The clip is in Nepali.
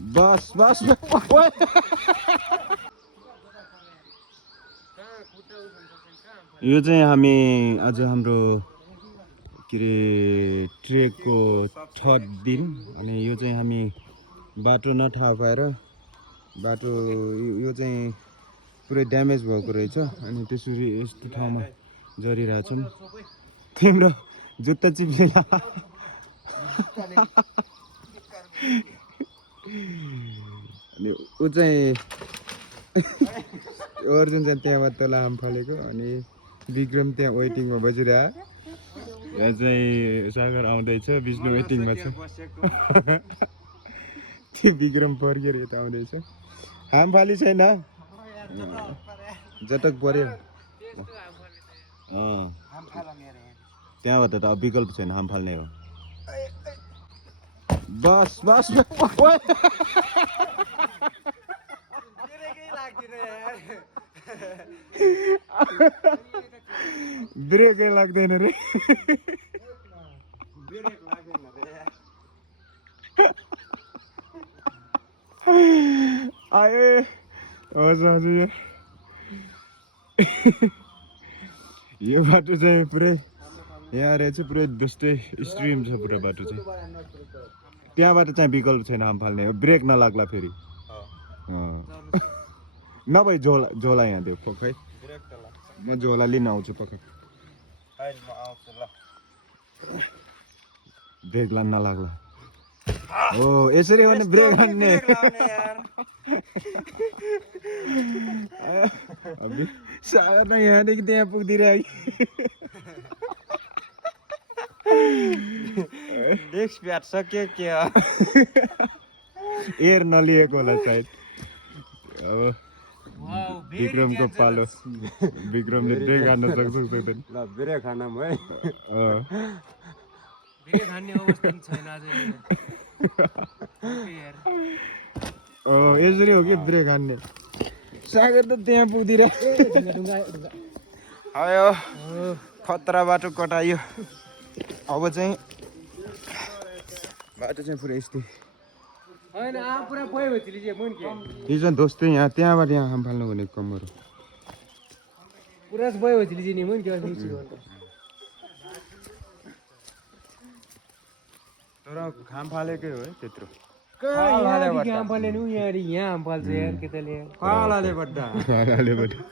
बस बस ओए यो चाहिँ हामी आज हाम्रो के अरे ट्रेकको 6 दिन अनि यो चाहिँ हामी बाटो नथाहा पाएर बाटो यो चाहिँ पुरै ड्यामेज भएको रहेछ अनि त्यसरी यस्तो ठाउँमा झरिरहेछौँ तिम्रो जुत्ता चिप्लेला अनि ऊ चाहिँ अर्जुन चाहिँ त्यहाँबाट तल हाम फालेको अनि विक्रम त्यहाँ वेटिङमा बसिरह्यो यहाँ चाहिँ सागर आउँदैछ विष्णु वेटिङमा छ त्यो विक्रम फर्केर यता आउँदैछ हाम फाली छैन जटक पर्यो त्यहाँबाट त अब विकल्प छैन हाम फाल्ने हो बस बस ब्रेकै लाग्दैन रे आए हजुर हजुर यो बाटो चाहिँ पुरै यहाँ रहेछ पुरै जस्तै स्ट्रिम छ पुरा बाटो चाहिँ त्यहाँबाट चाहिँ विकल्प छैन हाम फाल्ने हो ब्रेक नलाग्ला फेरि नभए झोला यहाँ दियो पक्कै म झोला लिन आउँछु पक्का ब्रेक लान्न नलाग्ला हो यसरी हो भने ब्रेक हान्ने सागर न यहाँदेखि त्यहाँ पुगिदिरहेको नेक्स्ट ब्याट सक्यो के एयर नलिएको होला सायद अब विक्रमको पालो विक्रमले ब्रेक हान्न सक्छ सक्दैन ल ब्रेक हानम है ब्रेक हान्ने अवस्था छैन अझै यसरी हो कि ब्रेक हान्ने सागर त त्यहाँ पुगिदिरहेको आयो खतरा बाटो कटायो अब चाहिँ बाटो चाहिँ पुरै यस्तै हैन आ पुरा भयो भतिले जे मन के यो चाहिँ दोस्तै यहाँ त्यहाँबाट यहाँ हाम फाल्नु भनेको कमरो पुरा भयो भतिले जे नि मन के मिक्स गर्छ तर हाम फालेकै हो है त्यत्रो यहाँ हाम फाल्ने नु यहाँ हाम फाल्छ यार केटाले कालाले बड्डा कालाले बड्डा